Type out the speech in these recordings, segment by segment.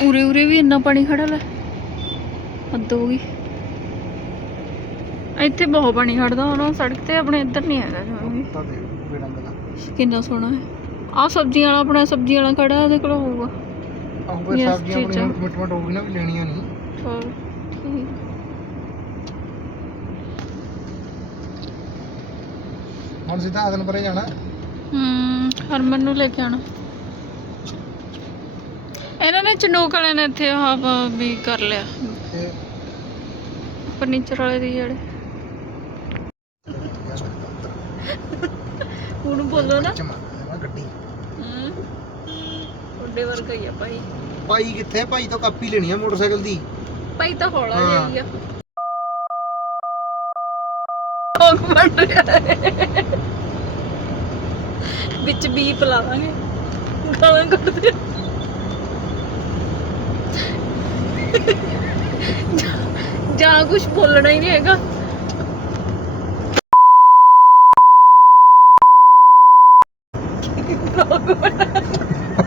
ਉਰੇ ਉਰੇ ਵੀ ਇੰਨਾ ਪਾਣੀ ਖੜਾ ਲੈ। ਹੱਦ ਹੋ ਗਈ। ਇੱਥੇ ਬਹੁਤ ਪਾਣੀ ਖੜਦਾ ਹੁਣ ਸੜਕ ਤੇ ਆਪਣੇ ਇੱਧਰ ਨਹੀਂ ਹੈਗਾ ਜਮਾਂ ਵੀ। ਤਾਂ ਦੇ ਬੇੜੰਗ ਦਾ ਕਿੰਨਾ ਸੋਹਣਾ ਹੈ। ਆ ਸਬਜ਼ੀਆਂ ਵਾਲਾ ਆਪਣਾ ਸਬਜ਼ੀਆਂ ਵਾਲਾ ਖੜਾ ਉਹਦੇ ਕੋਲ ਹੋਊਗਾ। ਆਹ ਫਿਰ Yes, ਸਬਜ਼ੀਆਂ ਆਪਣੀ ਚੀਜ਼ਾਂ। ਹੁਣ ਕਮਿਟਮੈਂਟ ਹੋ ਗਈ ਨਾ ਵੀ ਲੈਣੀਆਂ ਨਹੀਂ। ਚਲ ਠੀਕ। ਹੁਣ ਸਿੱਧਾ ਆਦਨ ਪਰੇ ਜਾਣਾ। ਹਮ ਹਰਮਨ ਨੂੰ ਲੈ ਕੇ ਆਣਾ ਇਹਨਾਂ ਨੇ ਚੰਡੋਕ ਵਾਲਿਆਂ ਨੇ ਇੱਥੇ ਆਹ ਬ- ਵੀ ਕਰ ਲਿਆ। ਫਰਨੀਚਰ ਵਾਲੇ ਦੀ ਜਿਹੜੇ। ਹੁਣ ਬੋਲੋ ਨਾ। ਚਮਾ ਗੱਡੀ। ਹਮ ਉੱਡੇ ਵਰਗਾ ਹੀ ਆ ਭਾਈ। ਭਾਈ ਕਿੱਥੇ? ਭਾਈ ਤੋਂ ਕਾਪੀ ਲੈਣੀ ਆ ਮੋਟਰਸਾਈਕਲ ਦੀ। ਭਾਈ ਤਾਂ ਹੌਲਾ। ਜਿਹਾ ਹੀ ਆ। ਕੋਕ ਬਣ ਰਿਹਾ ਹੈ। ਵਿੱਚ ਬੀਪ ਲਾਵਾਂਗੇ। ਗਾਲਾਂ ਕੱਢਦੇ ਜਾਂ ਕੁਝ ਬੋਲਣਾ ਹੀ ਨਹੀਂ ਹੈਗਾ।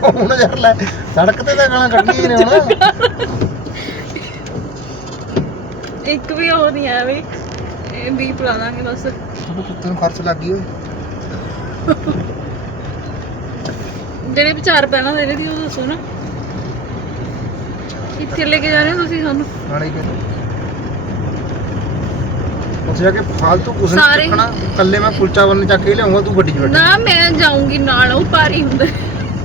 ਹੁਣ ਯਾਰ ਲੈ ਸੜਕ ਤੇ ਤਾਂ ਕੱਢਣੀਆਂ ਹੀ ਨੇ ਹੁਣ। ਇੱਕ ਵੀ ਉਹ ਨਹੀਂ ਹੈ ਵੀ ਇਹ ਬੀਪ ਲਾ ਦਾਂਗੇ ਬਸ। ਤੁਹਾਡੇ ਕੁੱਤੇ ਨੂੰ ਖਰਚ ਲੱਗ ਗਈ ਓਏ। ਜਿਹੜੇ ਵਿਚਾਰ ਇਹਦੇ ਦੀ ਉਹ ਦੱਸੋ ਨਾ। ਕਿੱਥੇ ਲੈ ਕੇ ਜਾ ਰਹੇ ਹੋ ਤੁਸੀਂ ਸਾਨੂੰ? ਨਾਲੇ ਕਿ ਉੱਥੇ ਜਾ ਕੇ ਫਾਲਤੂ ਕੁਛ ਨਹੀਂ ਸਾਰੇ- ਚੱਕਣਾ ਕੱਲੇ ਮੈਂ ਕੁਲਚਾ ਬੰਨ ਚੱਕ ਕੇ ਲਿਆਉਂਗਾ ਤੂੰ ਗੱਡੀ 'ਚ ਬੈਠ ਨਾ ਮੈਂ ਜਾਊਂਗੀ ਨਾਲ ਉਹ ਭਾਰੀ ਹੁੰਦਾ।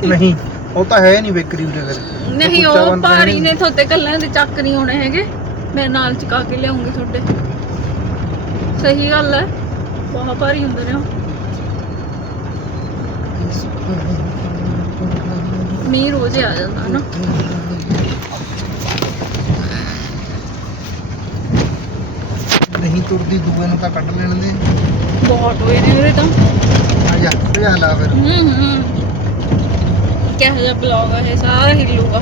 ਨਹੀਂ ਉਹ ਤਾਂ ਹੈ ਨਹੀਂ ਬੇਕਰੀ ਉਰੇ ਫਿਰ। ਨਹੀਂ ਕੁਲਚਾ ਉਹ ਭਾਰੀ ਰਹਿਣੀ। ਨੇ ਥੋਤੇ ਕੱਲਿਆਂ ਦੇ ਚੱਕ ਨਹੀਂ ਹੋਣੇ ਹੈਗੇ। ਮੈਂ ਨਾਲ ਚਕਾ ਕੇ ਲਿਆਉਂਗੀ ਤੁਹਾਡੇ। ਸਹੀ ਗੱਲ ਹੈ। ਬਹੁਤ ਭਾਰੀ ਹੁੰਦੇ ਨੇ ਉਹ। ਮੀਂਹ ਰੋਜ਼ ਹੀ ਆ ਜਾਂਦਾ ਨਾ ਨਹੀਂ ਤੁਰਦੀ ਦੂਏ ਨੂੰ ਤਾਂ ਕੱਢ ਲੈਣ ਦੇ। ਬਹੁਤ ਹੋਏ ਨੇ ਉਰੇ ਤਾਂ। ਆ ਜਾ ਭਜਾ ਲਾ ਫਿਰ। ਹੂੰ ਹੂੰ। ਕਿਹੋ ਜਿਹਾ ਬਲੌਗ ਹੈ ਸਾਰਾ ਹਿੱਲੂਗਾ।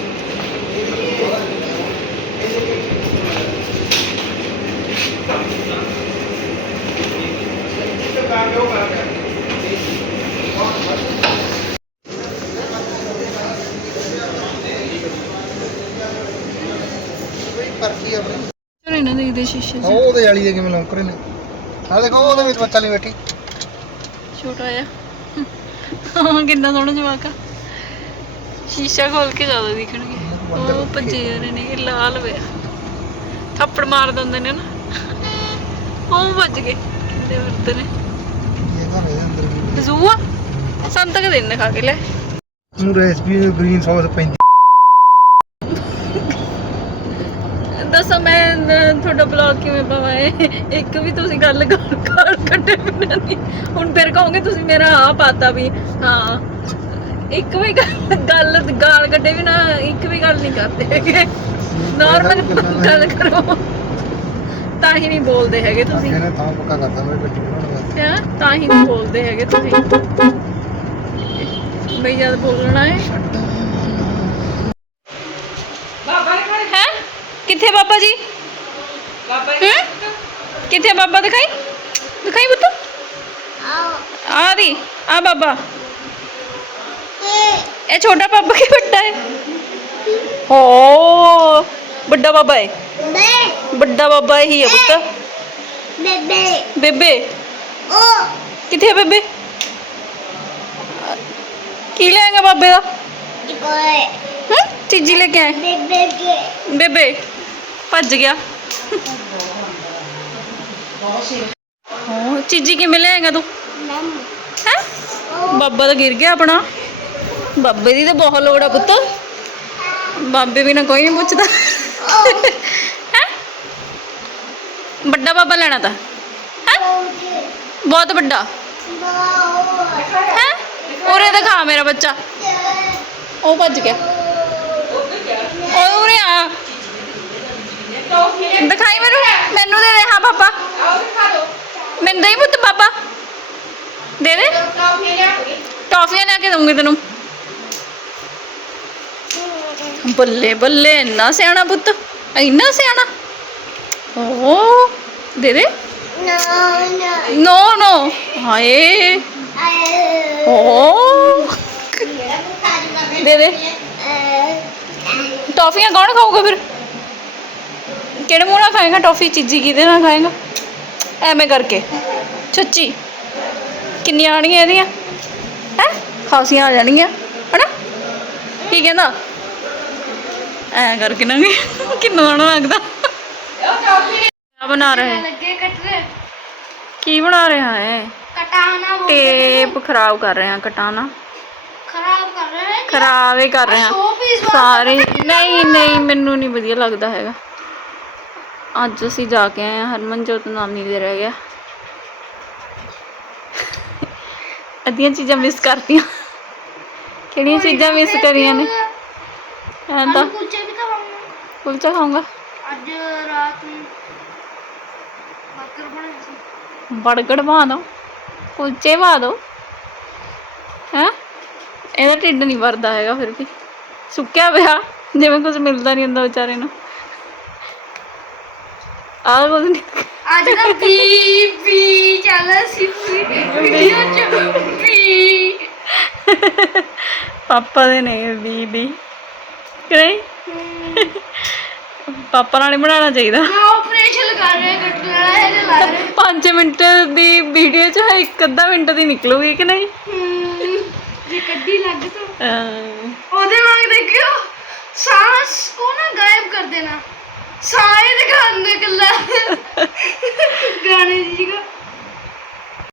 ਇਹਨਾਂ ਦੇ ਸ਼ੀਸ਼ੇ ਉਹ 'ਚ ਉਹਦੇ ਵਾਲੀ ਦੇ ਕਿਵੇਂ ਲੌਂਕਰੇ ਨੇ? ਆ ਦੇਖੋ ਉਹਦੇ ਵਿੱਚ ਬੱਚਾ ਨਹੀਂ ਬੈਠੀ। ਛੋਟਾ ਜਿਹਾ। ਹਾਂ ਕਿੰਨਾ ਸੋਹਣਾ ਜਵਾਕ ਆ। ਸ਼ੀਸ਼ਾ ਖੋਲ ਕੇ ਜ਼ਿਆਦਾ ਦਿਖਣਗੇ। ਉਹ ਭੱਜੇ ਜਾ ਰਹੇ ਨੇ ਇਹ ਲਾਲ ਵੇ ਥੱਪੜ ਮਾਰ ਦਿੰਦੇ ਨੇ ਨਾ। ਉਹ ਭੱਜ ਗਏ। ਕਿੰਨੇ ਵਰਤੇ ਨੇ। ਇਹ ਤਾਂ ਮੇਰੇ ਅੰਦਰ ਵੀ। ਜ਼ੂ ਆ। ਸਾਨੂੰ ਤਾਂ ਕਦੇ ਨੀ ਖਾ ਕੇ ਲੈ। ਨੂੰ ਰੈਸਪੀ ਗ੍ਰੀਨ ਸੌਸ ਪੈਂਦੀ। ਦੱਸੋ ਮੈਂ ਤੁਹਾਡਾ ਬਲੌਗ ਕਿਵੇਂ ਪਾਵਾਂ ਇਹ? ਇੱਕ ਵੀ ਤੁਸੀਂ ਗੱਲ ਕਰ ਕਰ ਕੱਢੇ ਬਿਨਾਂ ਨਹੀਂ। ਹੁਣ ਫਿਰ ਕਹੋਗੇ ਤੁਸੀਂ ਮੇਰਾ ਆ ਪਾਤਾ ਵੀ। ਹਾਂ। ਇੱਕ ਵੀ ਗੱਲ ਗੱਲ- ਗਾਲ ਕੱਢੇ ਵੀ ਨਾ ਇੱਕ ਵੀ ਗੱਲ ਨਹੀਂ ਕਰਦੇ ਹੈਗੇ। ਨਾਰਮਲ ਗੱਲ ਕਰੋ। ਤਾਂ ਹੀ ਨਹੀਂ ਬੋਲਦੇ ਹੈਗੇ ਤੁਸੀਂ। ਇਹਨੇ ਤਾਂ ਪੱਕਾ ਕਰਤਾ ਮੇਰੇ ਬੱਚੇ ਵਾਸਤੇ। ਹੈਂ? ਤਾਂ ਹੀ ਨਹੀਂ ਬੋਲਦੇ ਹੈਗੇ ਤੁਸੀਂ। ਬਈ ਜਦ ਬੋਲਣਾ ਹੈ। ਕਿੱਥੇ ਬਾਬਾ ਜੀ ਬਾਬਾ ਜੀ ਕਿੱਥੇ ਬਾਬਾ ਦਿਖਾਈ ਦਿਖਾਈ ਬੁੱਤ ਆ ਦੀ ਆ ਬਾਬਾ ਇਹ ਛੋਟਾ ਬਾਬਾ ਕਿ ਵੱਡਾ ਹੈ ਹੋ ਵੱਡਾ ਬਾਬਾ ਹੈ ਵੱਡਾ ਬਾਬਾ ਹੀ ਹੈ ਪੁੱਤ ਬੇਬੇ ਕਿੱਥੇ ਹੈ ਬੇਬੇ ਕੀ ਲੈਂਗਾ ਬਾਬੇ ਦਾ ਹਾਂ ਚੀਜੀ ਲੈ ਕੇ ਆਏ ਬੇਬੇ ਭੱਜ ਗਿਆ। ਹਾਂ ਚੀਜੀ ਕਿਵੇਂ ਲਿਆਏਗਾ ਤੂੰ? ਹੈ? ਬਾਬਾ ਤਾਂ ਗਿਰ ਗਿਆ ਆਪਣਾ। ਬਾਬੇ ਦੀ ਤਾਂ ਬਹੁਤ ਲੋੜ ਆ ਪੁੱਤ। ਬਾਬੇ ਬਿਨਾ ਕੋਈ ਨਹੀਂ ਪੁੱਛਦਾ। ਹੈ? ਵੱਡਾ ਬਾਬਾ ਲੈਣਾ ਤਾਂ। ਹੈ? ਬਹੁਤ ਵੱਡਾ। ਹੈ? ਉਰੇ ਦਿਖਾ ਮੇਰਾ ਬੱਚਾ। ਉਹ ਭੱਜ ਗਿਆ। ਉਹ ਉਰੇ ਆ ਦਿਖਾਈ ਮੈਨੂੰ ਮੈਨੂੰ ਦੇ ਦੇ ਹਾਂ ਪਾਪਾ ਮੈਨੂੰ ਪੁੱਤ ਪਾਪਾ। ਦੇ ਦੇ। ਟੌਫੀਆਂ ਲੈ ਕੇ ਦਊਂਗੀ ਤੈਨੂੰ। ਬੱਲੇ ਬੱਲੇ, ਇੰਨਾ ਸਿਆਣਾ ਪੁੱਤ। ਇੰਨਾ ਸਿਆਣਾ। ਓ, ਦੇ ਦੇ। ਨੋ ਨੋ। ਹਾਏ। ਓ। ਦੇ ਦੇ। ਟੌਫੀਆਂ ਕੌਣ ਖਾਊਗਾ ਫਿਰ? ਕਿਹੜੇ ਮੂੰਹ ਨਾਲ ਖਾਏਗਾ ਟੌਫੀ? ਚੀਜ਼ੀ ਕਿਹਦੇ ਨਾਲ ਖਾਏਗਾ? ਐਵੇਂ ਕਰਕੇ। ਸੱਚੀ ਕਿੰਨੀਆਂ ਆਣੀਆਂ ਇਹਦੀਆਂ? ਹੈ? ਖਾਸੀਆਂ ਆ ਜਾਣਗੀਆਂ ਹਨਾ? ਕੀ ਕਹਿੰਦਾ? ਐ ਕਰਕੇ ਨਾ ਕਿੰਨਾ ਸੋਹਣਾ ਲੱਗਦਾ। ਕੀ ਬਣਾ ਰਹੇ। ਲੱਗੇ ਕੱਟਰੇ ਕੀ ਬਣਾ ਰਿਹਾ ਹੈ ਕਟਾਣਾ ਟੇਪ ਖਰਾਬ ਕਰ ਰਹੇ ਹਾਂ ਕਟਾਣਾ। ਖਰਾਬ ਕਰ ਰਹੇ ਹੈ ਖਰਾਬ ਹੀ ਕਰ ਰਹੇ। ਪੀਸ ਸਾਰੇ ਨਹੀਂ ਨਹੀਂ ਮੈਨੂੰ ਨਹੀਂ ਵਧੀਆ ਲੱਗਦਾ ਹੈਗਾ। ਅੱਜ ਅਸੀਂ ਜਾ ਕੇ ਆਏ ਹਾਂ ਹਰਮਨਜੋਤ ਨਾਨੀ ਦੇ ਰਹਿ ਗਿਆ। ਅੱਧੀਆਂ ਚੀਜ਼ਾਂ ਮਿਸ ਕਰਤੀਆਂ। ਕਿਹੜੀਆਂ ਚੀਜ਼ਾਂ ਮਿਸ ਕਰੀਆਂ ਨੇ? ਐਂ ਤਾਂ ਕੁਲਚੇ ਵੀ ਖਾਵਾਂਗੇ ਕੁਲਚਾ ਖਾਊਂਗਾ? ਅੱਜ ਰਾਤ ਨੂੰ ਬੱਕਰ ਬਣਾਇਆ ਸੀ। ਬਰਗਰ ਪਾ ਦੋ ਕੁਲਚੇ ਪਾ ਦੋ। ਹੈ? ਇਹਦਾ ਢਿੱਡ ਨਹੀਂ ਭਰਦਾ ਹੈਗਾ ਫਿਰ ਵੀ। ਸੁੱਕਿਆ ਪਿਆ ਜਿਵੇਂ ਕੁਝ ਮਿਲਦਾ ਨਹੀਂ ਹੁੰਦਾ ਵਿਚਾਰੇ ਨੂੰ। ਆਹ ਕੁਝ ਨਹੀਂ ਅੱਜ ਤਾਂ ਵੀ ਵੀ ਚੱਲ ਸੀ ਵੀਡੀਓ ਚ ਵੀ ਪਾਪਾ ਦੇ ਨੇ ਬੀ ਬੀ ਕਿ ਨਹੀਂ? ਪਾਪਾ ਨਾਲ ਹੀ ਬਣਾਉਣਾ ਚਾਹੀਦਾ। ਮੈਂ ਆਪਰੇਸ਼ਨ ਕਰ ਰਿਹਾ ਕੱਟ ਲੈਣਾ ਹੈ ਤੇ ਲਾ ਰਿਹਾ 5 ਮਿੰਟ ਦੀ ਵੀਡੀਓ ਚ ਇੱਕ ਅੱਧਾ ਮਿੰਟ ਦੀ ਨਿਕਲੂਗੀ ਕਿ ਨਹੀਂ? ਹਮ, ਜੇ ਕੱਢੀ ਲੱਗ ਤਾਂ। ਅਹ ਉਹਦੇ ਵਾਂਗ ਦੇਖਿਓ ਸਾਹ ਨਾ ਗਾਇਬ ਕਰ ਦੇਣਾ। ਸਾਰੇ ਦਿਖਾਉਂਦੇ ਕੱਲਾ ਗਾਣੇ ਜੀ ਕੋ